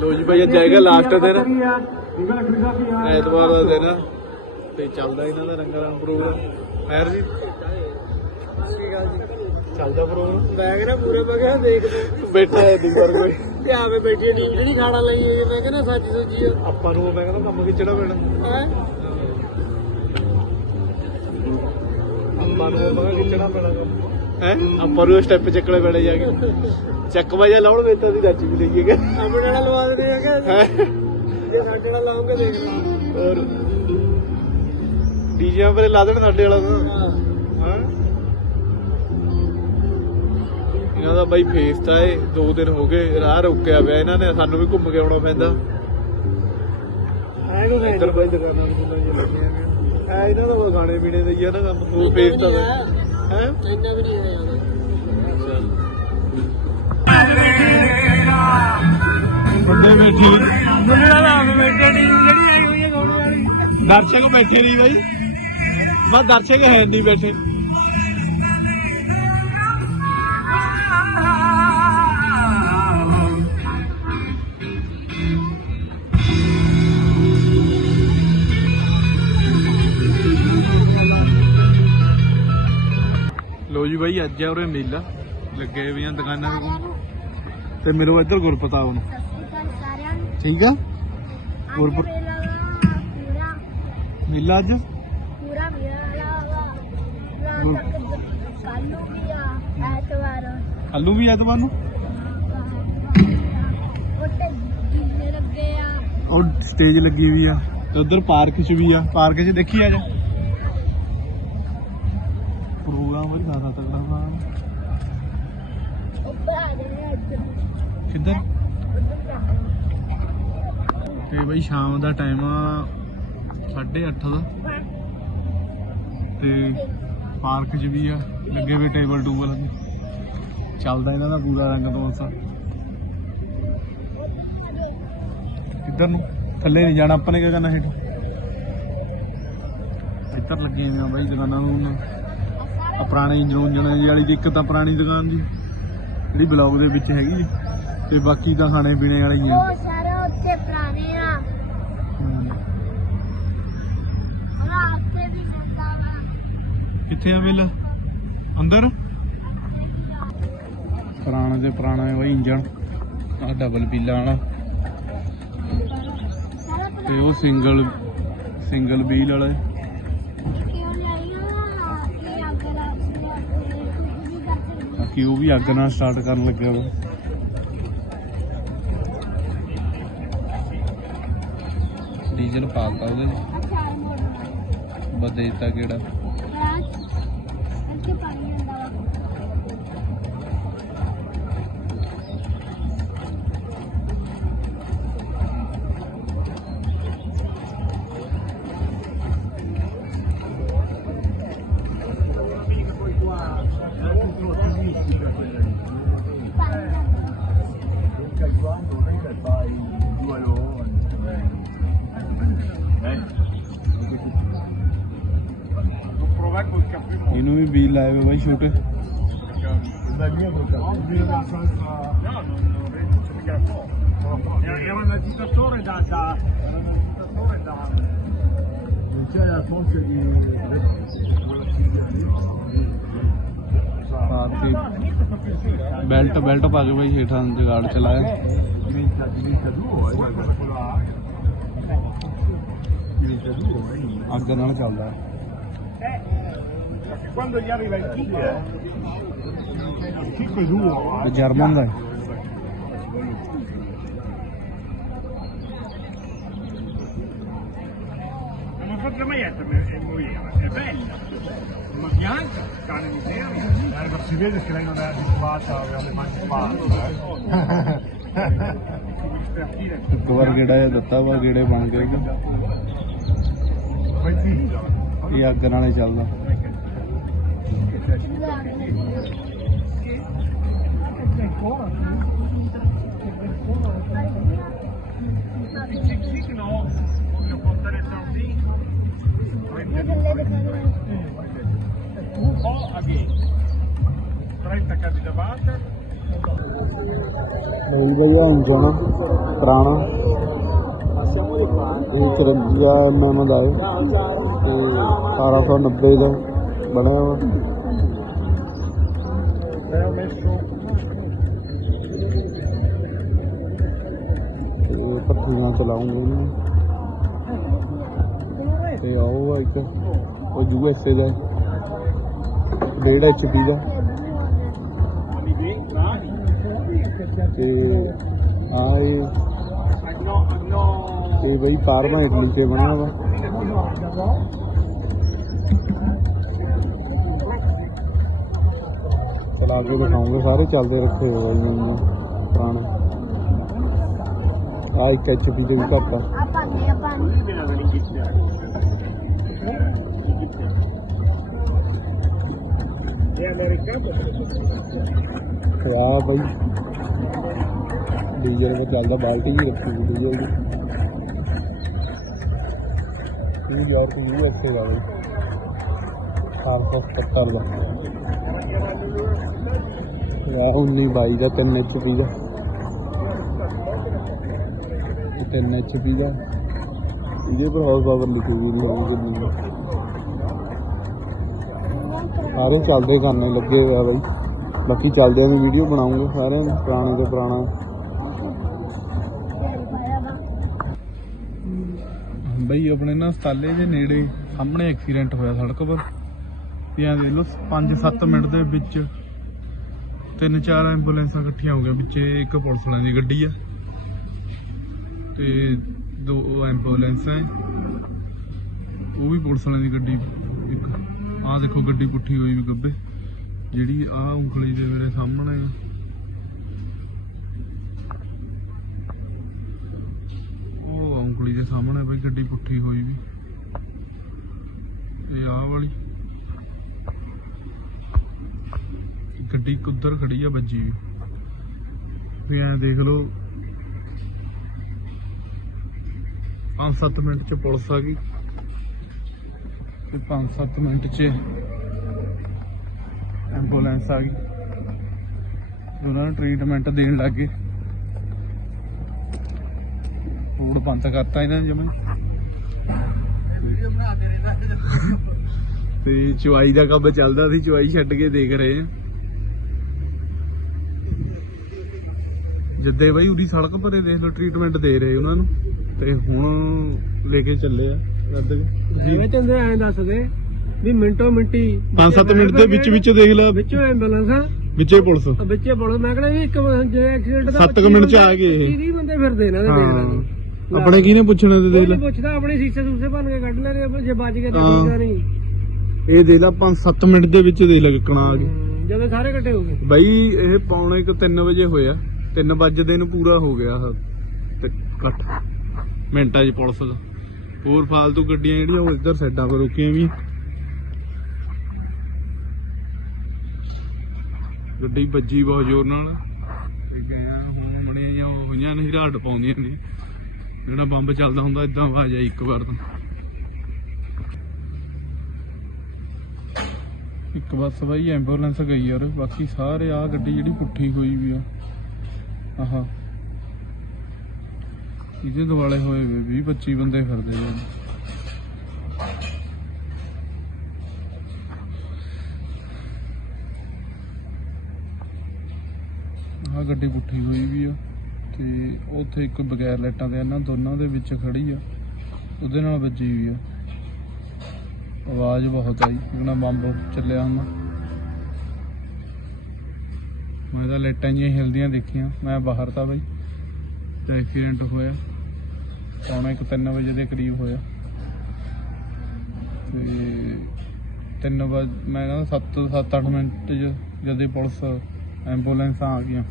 ਲੋ ਜੀ ਭਾਈ ਅੱਜ ਜਾਏਗਾ ਲਾਸਟ ਦਿਨ। ਐਤਵਾਰ ਦਾ ਦਿਨ ਆ। ਤੇ ਚੱਲਦਾ ਇਹਨਾਂ ਦਾ ਰੰਗਾਂ ਰੰਗ ਪ੍ਰੋਗਰਾਮ। ਐਰ ਜੀ। ਚੱਲਦਾ ਪ੍ਰੋਗਰਾਮ। ਬੈਗ ਨਾ ਪੂਰੇ ਮੈਂ ਕਿਹਾ ਦੇਖ ਬੈਠਾ ਹੈ ਦੀ ਪਰ ਕੋਈ। ਤੇ ਆਵੇ ਬੈਠੀ ਨੀ ਜਿਹੜੀ ਖਾਣਾ ਲਈ ਹੈ ਮੈਂ ਕਹਿੰਦਾ ਸੱਚੀ ਸੁੱਚੀ ਆਪਾਂ ਨੂੰ ਮੈਂ ਕਹਿੰਦਾ ਕੰਮ ਖਿੱਚਣਾ ਪੈਣਾ? ਹੈ? ਆਪਾਂ ਨੂੰ ਮੈਂ ਖਿੱਚਣਾ ਪੈਣਾ। ਹੈ? ਆਪਾਂ ਨੂੰ ਸਟੈਪ ਚੱਕਣੇ ਪੈਣੇ ਜਾ ਕੇ। ਚੱਕ ਵਜਾ ਲਾਉਣ ਵੇ ਤਾਂ ਦੀ ਰੱਜ ਵੀ ਲਈਏਗਾ ਆਪਣੇ ਨਾਲ ਲਵਾ ਦਿੰਦੇ ਆ ਕਿ ਹੈ? ਜੇ ਸਾਡੇ ਨਾਲ ਲਾਉਂਗੇ ਦੇਖ ਲਾ। ਔਰ ਡੀਜੇ ਪਰ ਲਾ ਦੇਣ ਸਾਡੇ ਵਾਲਾ ਹਾਂ। ਹਾਂ? ਇਹਨਾਂ ਦਾ ਬਾਈ ਫੇਸ ਤਾਂ ਇਹ ਦੋ ਦਿਨ ਹੋ ਗਏ ਰਾਹ ਰੁਕਿਆ ਪਿਆ ਇਹਨਾਂ ਨੇ ਸਾਨੂੰ ਵੀ ਘੁੰਮ ਕੇ ਆਉਣਾ ਪੈਂਦਾ। ਐਨੂੰ ਦੇ ਇੱਧਰ ਬਾਈ ਦੁਕਾਨਾਂ ਦੁਕਾਨਾਂ ਜੀ ਲੱਗੀਆਂ ਨੇ ਐ ਇਹਨਾਂ ਦਾ ਗਾਣੇ ਪੀਣੇ ਦਾ ਹੀ ਆ ਨਾ ਕੰਮ ਦੋ ਫੇਸ ਤਾਂ ਹੈ? ਇੰਨਾ ਵੀ ਨਹੀਂ ਯਾਰ ਬੰਦੇ ਬੈਠੇ ਮੁੰਡਾ ਦਾ ਆਵੇ ਬੈਠੇ ਨੀ ਜਿਹੜੀ ਆਈ ਹੋਈ ਹੈ ਗਾਉਣ ਵਾਲੀ। ਦਰਸ਼ਕ ਬੈਠੇ ਨਹੀਂ ਬਾਈ। ਬਸ ਦਰਸ਼ਕ ਹੈ ਨਹੀਂ ਬੈਠੇ। ਲੋ ਜੀ ਬਾਈ ਅੱਜ ਆ ਉਰੇ ਮੇਲਾ। ਲੱਗੇ ਹੋਈਆਂ ਦੁਕਾਨਾਂ ਦੇ ਕੋਲ। ਤੇ ਮੇਰੇ ਇੱਧਰ ਗੁਰਪਤਾਬ ਨੂੰ। ਠੀਕ ਆ? ਗੁਰਪੁਰ- ਮੇਲਾ ਪੂਰਾ ਮੇਲਾ ਅੱਜ? ਪੂਰਾ ਮੇਲਾ ਵਾ। ਕੱਲ ਵੀ ਆ ਐਤਵਾਰ। ਕੱਲੂ ਵੀ ਐਤਵਾਰ ਨੂੰ? ਉਹ ਸਟੇਜ ਲੱਗੀ ਹੋਈ ਆ। ਤੇ ਉਧਰ ਪਾਰਕ 'ਚ ਵੀ ਆ। ਪਾਰਕ 'ਚ ਦੇਖੀ ਆ ਜਾ ਪ੍ਰੋਗਰਾਮ ਵੀ ਜ਼ਿਆਦਾ ਤਗੜਾ ਵਾ ਉੱਪਰ ਆ ਜਾਣੇ ਅੱਜ ਕਿੱਧਰ? ਤੇ ਬਈ ਸ਼ਾਮ ਦਾ ਟਾਈਮ ਆ 8:30 ਦਾ। ਤੇ ਪਾਰਕ 'ਚ ਵੀ ਆ, ਲੱਗੇ ਵੀ ਟੇਬਲ ਟੂਬਲ ਚੱਲਦਾ ਇਹਨਾਂ ਦਾ ਪੂਰਾ ਰੰਗ ਤੋਲਸਾ ਕਿੱਧਰ ਨੂੰ? ਥੱਲੇ ਨਹੀਂ ਜਾਣਾ, ਆਪਾਂ ਨੇ ਕਿਆ ਕਰਨਾ ਹੇਠ ਇੱਧਰ ਲੱਗੀਆਂ ਹੋਈਆਂ ਬਾਈ ਦੁਕਾਨਾਂ ਨੂੰ ਆ ਪੁਰਾਣੀ ਜਰੂੰਜਣ ਜੀ ਵਾਲੀ ਦੀ ਇੱਕ ਤਾਂ ਪੁਰਾਣੀ ਦੁਕਾਨ ਜੀ ਜਿਹੜੀ ਬਲੌਗ ਦੇ ਵਿੱਚ ਹੈਗੀ ਜੀ। ਤੇ ਬਾਕੀ ਤਾਂ ਖਾਣੇ ਪੀਣੇ ਵਾਲੀ ਆ। ਉਹ ਸਾਰਾ ਉੱਤੇ ਪੁਰਾਣੇ ਆ। ਰਾਤ ਤੇ ਵੀ ਲੱਗਾ ਵਾ। ਕਿੱਥੇ ਆ ਬਿੱਲ ਅੰਦਰ? ਪੁਰਾਣਾ ਤੇ ਪੁਰਾਣਾ ਹੈ ਬਈ ਇੰਜਣ। ਆ ਡਬਲ ਪੀਲਾ ਵਾਲਾ। ਤੇ ਉਹ ਸਿੰਗਲ ਸਿੰਗਲ ਵੀਲ ਵਾਲਾ ਹੈ। ਬਾਕੀ ਉਹ ਵੀ ਅੱਗ ਨਾਲ ਸਟਾਰਟ ਕਰਨ ਲੱਗਿਆ ਵਾ। ਡੀਜ਼ਲ ਪਾਤਾ ਉਹਦੇ। ਨੇ ਆ ਚਾਰ ਮੋੜ ਬਸ ਦੇ ਦਿੱਤਾ ਕਿਹੜਾ? ਇਹਨੂੰ ਵੀ ਲਾਏ ਹੋਏ ਬਾਈ ਛੋਟੇ Era un agitatore da, da, era un agitatore da... Non c'è la fonte di... ਪਾ ਕੇ ਬੈਲਟ ਬੈਲਟ ਪਾ ਕੇ ਬਾਈ ਹੇਠਾਂ ਜਗਾੜ ਚਲਾਇਆ eh, eh. ਅੱਗ ਨਾਲ ਚੱਲਦਾ Perché quando gli arriva il chicco, il chicco è duro, ਤੇ eh. ਜਰਮਨ ਦਾ ਹੈ। Non ho fatto mai essere è moira, è bella, ma bianca, cane di nero. Eh, ma si vede che lei non è abituata aveva le mani fatte, eh. ਇੱਕ ਵਾਰ ਗੇੜਾ ਜਿਹਾ ਦਿੱਤਾ ਵਾ ਗੇੜੇ ਬਣ ਗਏ ਜੀ। Fai finta. ਇਹ ਅੱਗ ਨਾਲ ਹੀ ਚੱਲਦਾ Sì, sì, no, voglio portare soldi, prendere un po' a ghiaccio, 30 case da base, ਨਹੀਂ ਭਈਆ ਇੰਜਨ ਪੁਰਾਣਾ ਇਹ 53 ਐਮਐਮ ਦਾ ਹੈ ਤੇ 1890 ਦਾ ਬਣਿਆ ਵਾ। ਤੇ ਪੱਠੀਆਂ ਚਲਾਉਂਗੇ ਇਹਨੂੰ ਤੇ ਆਓ ਇੱਕ ਉਹ ਯੂਐਸਏ ਦਾ, ਡੇਢ ਐਚਪੀ ਦਾ। ਤੇ ਆ ਤੇ ਬਈ ਕਾਰਬਨ ਇਟਲੀ ਤੇ ਬਣਿਆ ਵਾ। ਚਲਾ ਕੇ ਦਿਖਾਉਂਗੇ। ਸਾਰੇ ਚੱਲਦੇ ਰੱਖੇ ਹੋਏ ਬਾਈ ਨੇ ਪੁਰਾਣੇ। ਆ ਇੱਕ ਐਚਪੀ ਦੇ ਵੀ ਘੱਟ ਆ। ਆ ਪਾਣੀ ਆ ਪਾਣੀ। ਤੇ ਆ ਬਈ ਡੀਜ਼ਲ ਵਿੱਚ ਚੱਲਦਾ ਬਾਲਟੀ ਹੀ ਰੱਖੀ ਹੋਈ ਡੀਜ਼ਲ ਦੀ। ਇਹ ਯਾਰ ਤੂੰ ਵੀ ਇੱਥੇ ਲਾ ਬਈ 470 ਦਾ ਇਹ 19 22 ਦਾ 3 HP ਦਾ 3 HP ਦਾ ਇਹਦੇ ਪਰ ਹਾਊਸ ਪਾਵਰ ਲਿਖੀ ਹੋਈ ਨਹੀਂ ਸਾਰੇ ਚੱਲਦੇ ਕਰਨੇ ਲੱਗੇ ਹੋਇਆ ਬਈ ਬਾਕੀ ਚੱਲਦਿਆਂ ਦੀ ਵੀਡੀਓ ਬਣਾਉਂਗੇ ਸਾਰਿਆਂ ਦੀ ਪੁਰਾਣੇ ਤੇ ਪੁਰਾਣਾ। ਬਈ ਆਪਣੇ ਨਾ ਸਤਾਲੇ ਦੇ ਨੇੜੇ ਸਾਹਮਣੇ ਐਕਸੀਡੈਂਟ ਹੋਇਆ ਸੜਕ 'ਪਰ। ਤੇ ਐਂ ਦੇਖ 5-7 ਮਿੰਟ ਦੇ ਵਿੱਚ ਤਿੰਨ ਚਾਰ ਐਂਬੂਲੈਂਸਾਂ ਇਕੱਠੀਆਂ ਹੋ ਗਈਆਂ ਵਿੱਚ ਇੱਕ ਪੁਲਿਸ ਵਾਲਿਆਂ ਦੀ ਗੱਡੀ ਆ। ਤੇ ਦੋ ਐਂਬੂਲੈਂਸਾਂ ਹੈ ਉਹ ਵੀ ਪੁਲਿਸ ਵਾਲਿਆਂ ਦੀ ਗੱਡੀ, ਇੱਕ ਆਹ ਦੇਖੋ ਗੱਡੀ ਪੁੱਠੀ ਹੋਈ ਵੀ ਗੱਬੇ। ਜਿਹੜੀ ਆਹ ਉਂਗਲੀ ਦੇ ਮੇਰੇ ਸਾਹਮਣੇ ਆ। ਉਂਗਲੀ ਦੇ ਸਾਹਮਣੇ ਬਈ ਗੱਡੀ ਪੁੱਠੀ ਹੋਈ ਵੀ। ਇਹ ਆਹ ਵਾਲੀ। ਗੱਡੀ ਇੱਕ ਖੜੀ ਆ ਵੱਜੀ ਵੀ। ਵੀ ਐਂ ਦੇਖ ਲਓ। 5-7 ਮਿੰਟ ਚ ਪੁਲਿਸ ਆ ਗਈ। ਤੇ 5-7 ਮਿੰਟ ਚ ਐਂਬੂਲੈਂਸ ਆ ਗਈ। ਉਹਨਾਂ ਨੂੰ ਟ੍ਰੀਟਮੈਂਟ ਦੇਣ ਲੱਗ ਗਏ ਰੋਡ ਬੰਦ ਕਰਤਾ ਇਹਨਾਂ ਨੇ ਜਮੇ ਤੇ ਚੁਆਈ ਦਾ ਕੰਮ ਚੱਲਦਾ ਸੀ ਚੁਆਈ ਛੱਡ ਕੇ ਦੇਖ ਰਹੇ ਆ। ਜਿੱਦੇ ਬਈ ਉਹਦੀ ਸੜਕ ਭਰੇ ਦੇਖ ਲਓ ਟ੍ਰੀਟਮੈਂਟ ਦੇ ਰਹੇ ਉਹਨਾਂ ਨੂੰ। ਤੇ ਹੁਣ ਲੈ ਕੇ ਚੱਲੇ ਆ ਰੱਦ ਜਿਵੇਂ ਚੰਦੇ ਐਂ ਦੱਸ ਦੇ। ਵੀ ਮਿੰਟੋ ਮਿੰਟੀ 5-7 ਮਿੰਟ ਦੇ ਵਿੱਚ ਵਿੱਚ ਦੇਖ ਲਾ। ਵਿੱਚੋਂ ਐਂਬੂਲੈਂਸ ਵਿੱਚੇ ਪੁਲਿਸ। ਵਿੱਚੇ ਬੋਲ ਮੈਂ ਕਹਿੰਦਾ ਵੀ ਇੱਕ ਜੇ ਐਕਸੀਡੈਂਟ ਦਾ ਸੱਤ ਕੁ ਮਿੰਟ ਚ ਆ ਗਏ ਇਹ। 30 ਬੰਦੇ ਫਿਰਦੇ ਇਹਨਾਂ ਦੇ ਦੇਖ ਲੈ ਆਪਣੇ ਕਿਹਨੇ ਪੁੱਛਣਾ ਤੇ ਕੋਈ ਲੈ। ਨੀ ਪੁੱਛਦਾ ਆਪਣੇ ਸੀਸੇ ਸੂਸੇ ਭੰਨ ਕੇ ਕੱਢ ਆ, ਜੇ ਬਚ ਗਏ ਤਾਂ ਹਾਂ। ਠੀਕ ਆ ਨਹੀਂ। ਇਹ ਦੇਖ ਲਾ 5-7 ਮਿੰਟ ਦੇ ਵਿੱਚ ਦੇਖ ਲੈ ਕਿੱਕਣਾ ਆ ਗਈ ਹਮ, ਜਦੋਂ ਸਾਰੇ ਇਕੱਠੇ ਹੋ ਗਏ। ਬਈ ਇਹ ਪੌਣੇ ਕੁ 3 ਵਜੇ ਹੋਇਆ। 3 ਵਜੇ ਨੂੰ ਪੂਰਾ ਹੋ ਗਿਆ ਆਹ। ਤੇ ਕੱਟ। ਮਿੰਟਾਂ 'ਚ ਪੁਲਿਸ ਦਾ। ਹੋਰ ਫਾਲਤੂ ਗੱਡੀਆਂ ਜਿਹੜੀਆਂ ਉਹ ਇੱਧਰ ਸਾਈਡਾਂ 'ਤੇ ਰੁਕੀਆਂ ਵੀ। ਗੱਡੀ ਵੱਜੀ ਬਹੁਤ ਜ਼ੋਰ ਨਾਲ। ਤੇ ਗਿਆ ਹੁਣ ਮਣੇ ਜਾਂ ਉਹ ਹੋਈਆਂ ਨਹੀਂ ਰਾਟ ਪਾਉਂਦੀਆਂ ਨੇ। ਜਿਹੜਾ ਬੰਬ ਚੱਲਦਾ ਹੁੰਦਾ ਇਦਾਂ ਆਵਾਜ਼ ਆਈ ਇੱਕ ਵਾਰ ਤਾਂ। ਇੱਕ ਬੱਸ ਬਈ, ਐਂਬੂਲੈਂਸ ਗਈ ਯਾਰ ਬਾਕੀ ਸਾਰੇ ਆ ਗੱਡੀ ਜਿਹੜੀ ਪੁੱਠੀ ਹੋਈ ਵੀ ਆ। ਆਹਾ। ਇਹਦੇ ਦੁਆਲੇ ਹੋਏ ਵੇ 20 25 ਬੰਦੇ ਫਿਰਦੇ ਆ। ਆਹ ਗੱਡੀ ਪੁੱਠੀ ਹੋਈ ਵੀ ਆ। ਤੇ ਉੱਥੇ ਇੱਕ ਬਗੈਰ ਲਾਈਟਾਂ ਦੇ ਇਹਨਾਂ ਦੋਨਾਂ ਦੇ ਵਿੱਚ ਖੜੀ ਆ। ਉਹਦੇ ਨਾਲ ਵੱਜੀ ਵੀ ਆ। ਆਵਾਜ਼ ਬਹੁਤ ਆਈ। ਇਹਨਾਂ ਬੰਬ ਚੱਲਿਆ ਹੁੰਦਾ ਮੈਂ ਤਾਂ ਲਾਈਟਾਂ ਜਿਹੀਆਂ ਹਿਲਦੀਆਂ ਦੇਖੀਆਂ। ਮੈਂ ਬਾਹਰ ਤਾਂ ਬਈ ਤੇ ਐਕਸੀਡੈਂਟ ਹੋਇਆ। ਪੌਣੇ ਇੱਕ 3 ਵਜੇ ਦੇ ਕਰੀਬ ਹੋਇਆ। ਤੇ 3 ਵਜੇ ਮੈਂ ਕਹਿੰਦਾ 7 7-8 ਮਿੰਟ ਚ ਜਦੇ ਪੁਲਿਸ ਐਂਬੂਲੈਂਸਾਂ ਆ ਗਈਆਂ।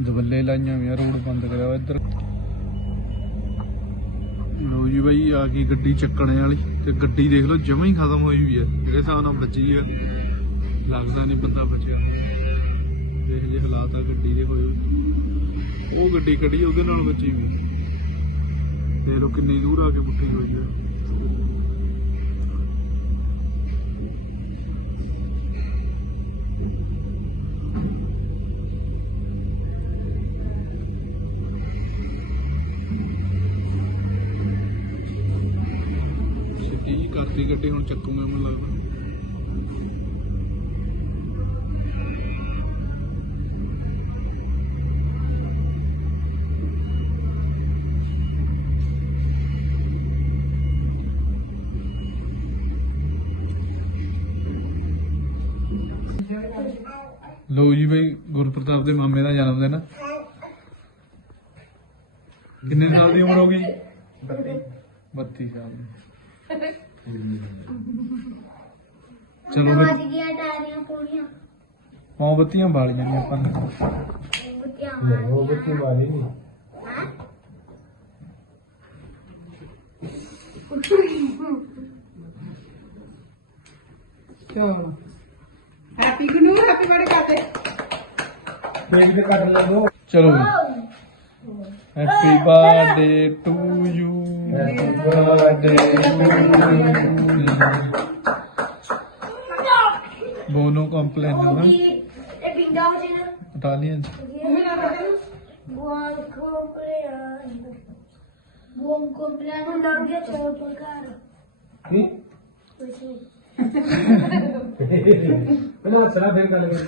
ਦਵੱਲੇ ਲਾਈਆਂ ਵੀ ਰੋਡ ਬੰਦ ਕਰਿਆ ਹੋਇਆ ਇੱਧਰ। ਲੋ ਜੀ ਬਾਈ ਆ ਗਈ ਗੱਡੀ ਚੱਕਣੇ ਵਾਲੀ ਤੇ ਗੱਡੀ ਦੇਖ ਲਓ ਜਮਾ ਹੀ ਖਤਮ ਹੋਈ ਵੀ ਹੈ ਜਿਹੜੇ ਹਿਸਾਬ ਨਾਲ ਬਚੀ ਹੈ ਲੱਗਦਾ ਨਹੀਂ ਬੰਦਾ ਬਚਿਆ। ਦੇਖ ਜੇ ਹਾਲਾਤ ਆ ਗੱਡੀ ਦੇ ਹੋਏ ਉਹ ਗੱਡੀ ਖੜੀ ਆ, ਉਹਦੇ ਨਾਲ ਬਚੀ ਵੀ ਦੇਖ ਲਓ ਕਿੰਨੀ ਦੂਰ ਆ ਕੇ ਪੁੱਠੀ ਹੋਈ ਹੈ ਆ ਗੱਡੀ ਹੁਣ ਚੱਕੂਗਾ ਮੈਨੂੰ ਲੱਗਦਾ। ਲੋ ਜੀ ਬਈ ਗੁਰਪ੍ਰਤਾਪ ਦੇ ਮਾਮੇ ਦਾ ਜਨਮ ਦਿਨ। ਕਿੰਨੇ ਸਾਲ ਦੀ ਉਮਰ ਹੋ ਗਈ 32 ਸਾਲ ਦੀ। ਚਲੋ ਸਮਝ ਫਿਰ। ਗਿਆ ਟਾਰੀਆਂ ਪੂਰੀਆਂ। ਮੋਮਬੱਤੀਆਂ ਬਾਲੀਆਂ ਨੇ ਆਪਾਂ ਨੇ। ਬੁੱਤੀਆਂ ਮਾਰ ਵਾਲੀ ਨਹੀਂ ਹਾਂ? ਚਲੋ। ਹੈਪੀ ਗਨੂ ਹੈਪੀ ਬਰਥਡੇ ਕਰਦੇ ਕੇਕ ਤੇ ਕੱਟ ਲੈ ਦੋ ਚਲੋ। Happy birthday to you Bono complain naman. Italian. Buon compleanno. Buon compleanno, Nandia, c'è un po' caro. Sì? Sì. Wala, sarap yung talaga.